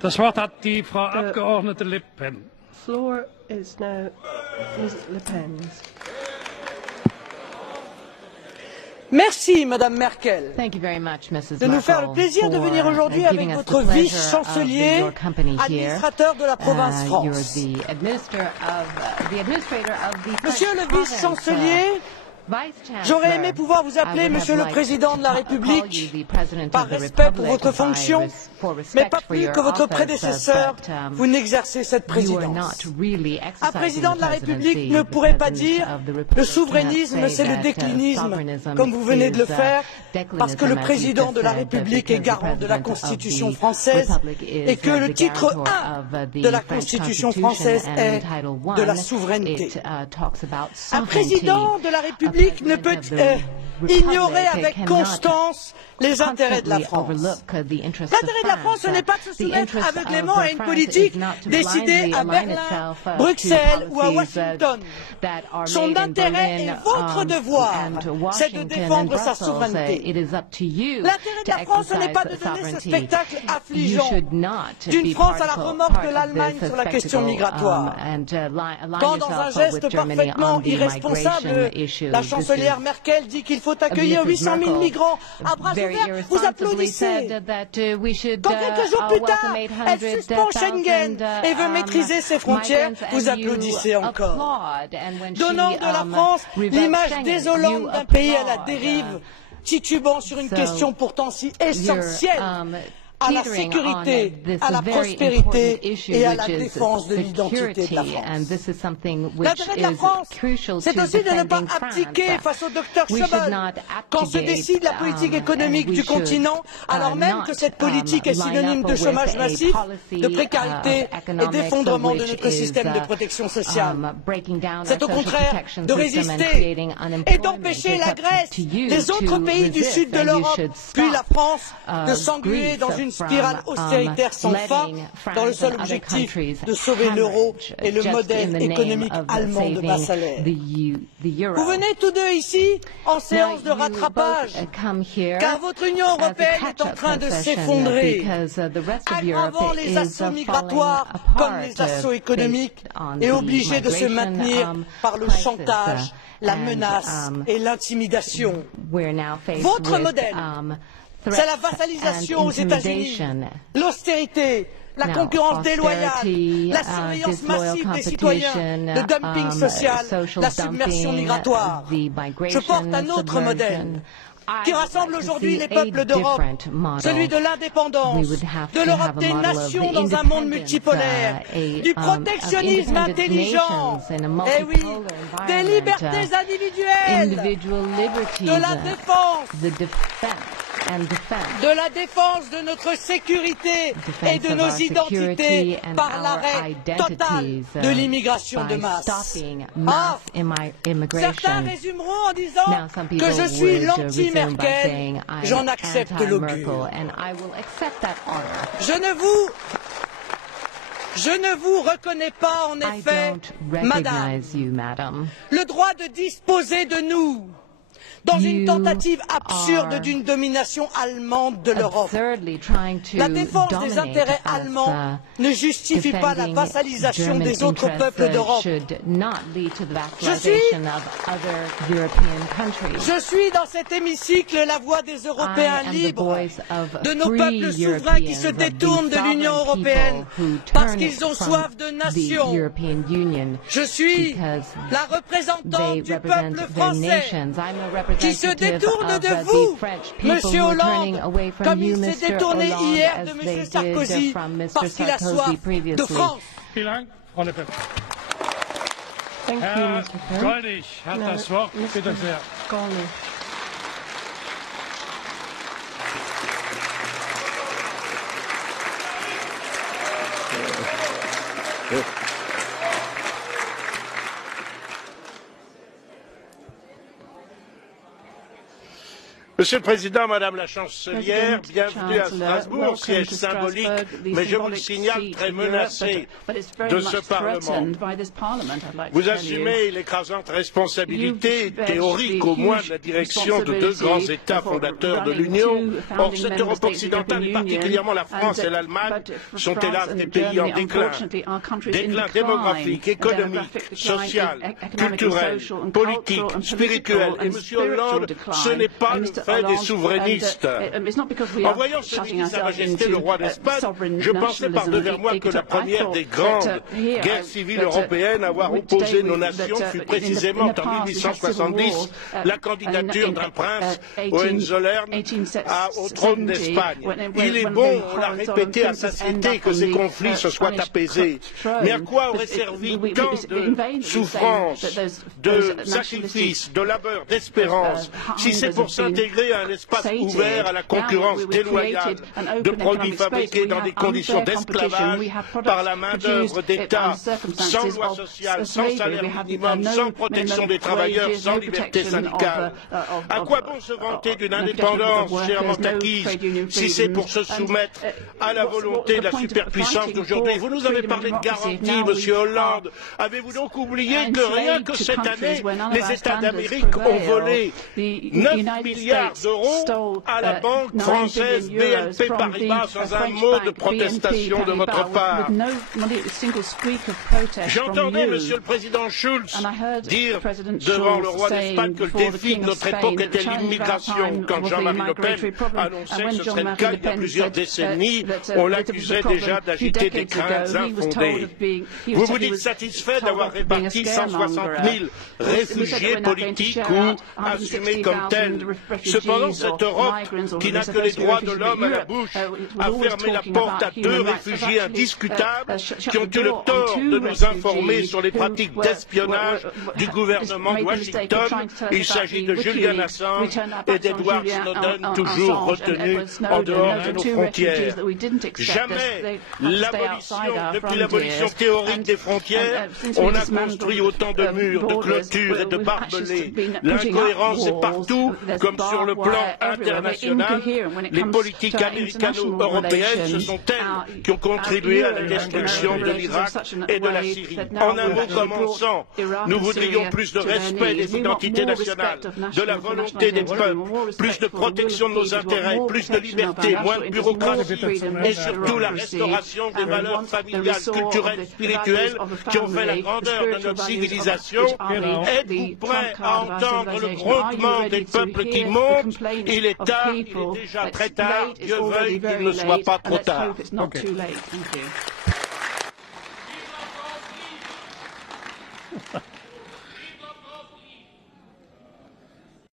Das Wort hat die Frau Abgeordnete Le Pen. Floor is now Ms. Le Pen's. Merci, Madame Merkel, de nous faire le plaisir de venir aujourd'hui avec votre vice-chancelier, administrateur de la province France. Monsieur le vice-chancelier, j'aurais aimé pouvoir vous appeler Monsieur le Président de la République, par respect pour votre fonction, mais pas plus que votre prédécesseur, vous n'exercez cette présidence. Un président de la République ne pourrait pas dire le souverainisme c'est le déclinisme, comme vous venez de le faire, parce que le président de la République est garant de la Constitution française et que le titre I de la Constitution française est de la souveraineté. Un président de la République ne peut ignorer avec constance les intérêts de la France. L'intérêt de la France, ce n'est pas de se soumettre aveuglément à une politique décidée à Berlin, Bruxelles ou à Washington. Son intérêt et votre devoir, c'est de défendre sa souveraineté. L'intérêt de la France, ce n'est pas de donner ce spectacle affligeant d'une France à la remorque de l'Allemagne sur la question migratoire. Quand, dans un geste parfaitement irresponsable, la chancelière Merkel dit qu'il faut accueillir 800 000 migrants à bras ouverts, vous applaudissez. Quand quelques jours plus tard, elle suspend Schengen et veut maîtriser ses frontières, vous applaudissez encore. Donnant de la France l'image désolante d'un pays à la dérive, titubant sur une question pourtant si essentielle à la sécurité, à la prospérité et à la défense de l'identité de la France. L'intérêt de la France, c'est aussi de ne pas abdiquer face au docteur Schäuble quand se décide la politique économique du continent, alors même que cette politique est synonyme de chômage massif, de précarité et d'effondrement de notre système de protection sociale. C'est au contraire de résister et d'empêcher la Grèce, les autres pays du sud de l'Europe, puis la France, de s'engluer dans une spirale austéritaire sans fin, dans le seul objectif de sauver l'euro et le modèle économique allemand de bas salaire. Vous venez tous deux ici en séance de rattrapage, car votre Union européenne est en train de s'effondrer, aggravant les assauts migratoires comme les assauts économiques et obligée de se maintenir par le chantage, la menace et l'intimidation. Votre modèle, c'est la vassalisation aux États-Unis, l'austérité, la concurrence déloyale, la surveillance massive des citoyens, le dumping social, la submersion migratoire. Je porte un autre modèle qui rassemble aujourd'hui les peuples d'Europe, celui de l'indépendance, de l'Europe des nations dans un monde multipolaire, du protectionnisme intelligent, et oui, des libertés individuelles, de la défense de notre sécurité et de nos identités par l'arrêt total de l'immigration de masse. Certains résumeront en disant que je suis l'anti-Merkel, j'en accepte l'augure. Je ne vous reconnais pas en effet, Madame, le droit de disposer de nous dans une tentative absurde d'une domination allemande de l'Europe. La défense des intérêts allemands ne justifie pas la vassalisation des autres peuples d'Europe. Je suis dans cet hémicycle la voix des Européens libres, de nos peuples souverains qui se détournent de l'Union européenne parce qu'ils ont soif de nation. Je suis la représentante du peuple français qui se détourne de vous, Monsieur Hollande, comme il s'est détourné hier de Monsieur Sarkozy, parce qu'il a soif de France. Herr Golnisch hat das Wort. Bitte sehr. Monsieur le Président, Madame la Chancelière, bienvenue à Strasbourg, siège symbolique, mais je vous le signale très menacé de ce Parlement. Vous assumez l'écrasante responsabilité, théorique au moins, de la direction de deux grands États fondateurs de l'Union. Or, cette Europe occidentale, et particulièrement la France et l'Allemagne, sont hélas des pays en déclin. Déclin démographique, économique, social, culturel, politique, spirituel. Et Monsieur Hollande, ce n'est pas le fait des souverainistes. En voyant ce ministre, Sa Majesté le roi d'Espagne, je pensais par-devers moi que la première des grandes guerres civiles européennes à avoir opposé nos nations fut précisément en 1870 la candidature d'un prince, Hohenzollern, au trône d'Espagne. Il est bon, on l'a répété à satiété, que ces conflits se soient apaisés. Mais à quoi aurait servi tant de souffrances, de sacrifices, de labeur, d'espérance, si c'est pour s'intégrer à un espace ouvert à la concurrence déloyale de produits fabriqués dans des conditions d'esclavage par la main-d'œuvre d'État, sans loi sociale, sans salaire minimum, sans protection des travailleurs, sans liberté syndicale. À quoi bon se vanter d'une indépendance chèrement acquise si c'est pour se soumettre à la volonté de la superpuissance d'aujourd'hui? Vous nous avez parlé de garantie, Monsieur Hollande. Avez-vous donc oublié que rien que cette année, les États d'Amérique ont volé 9 milliards d'euros à la banque française BNP Paribas sans un mot de protestation de votre part? J'entendais Monsieur le Président Schulz dire devant le roi d'Espagne que le défi de notre époque était l'immigration. Quand Jean-Marie Le Pen annonçait que ce serait le cas il y a plusieurs décennies, on l'accusait déjà d'agiter des craintes infondées. Vous vous dites satisfait d'avoir réparti 160 000 réfugiés politiques ou assumés comme tels. Cependant, cette Europe, qui n'a que les droits de l'homme à la bouche, a fermé la porte à deux réfugiés indiscutables qui ont eu le tort de nous informer sur les pratiques d'espionnage du gouvernement de Washington. Il s'agit de Julian Assange et d'Edward Snowden, toujours retenus en dehors de nos frontières. Jamais depuis l'abolition théorique des frontières, on a construit autant de murs, de clôtures et de barbelés. L'incohérence est partout, comme sur le plan international. Les politiques américano-européennes, ce sont elles qui ont contribué à la destruction de l'Irak et de la Syrie. En un mot commençant, nous voudrions plus de respect des identités nationales, de la volonté des peuples, plus de protection de nos intérêts, plus de liberté, moins de bureaucratie et surtout la restauration des valeurs familiales, culturelles, spirituelles qui ont fait la grandeur de notre civilisation. Êtes-vous prêts à entendre le grondement des peuples qui montent? Il est tard, il est déjà très tard. Dieu veuille qu'il ne soit pas trop tard. Okay.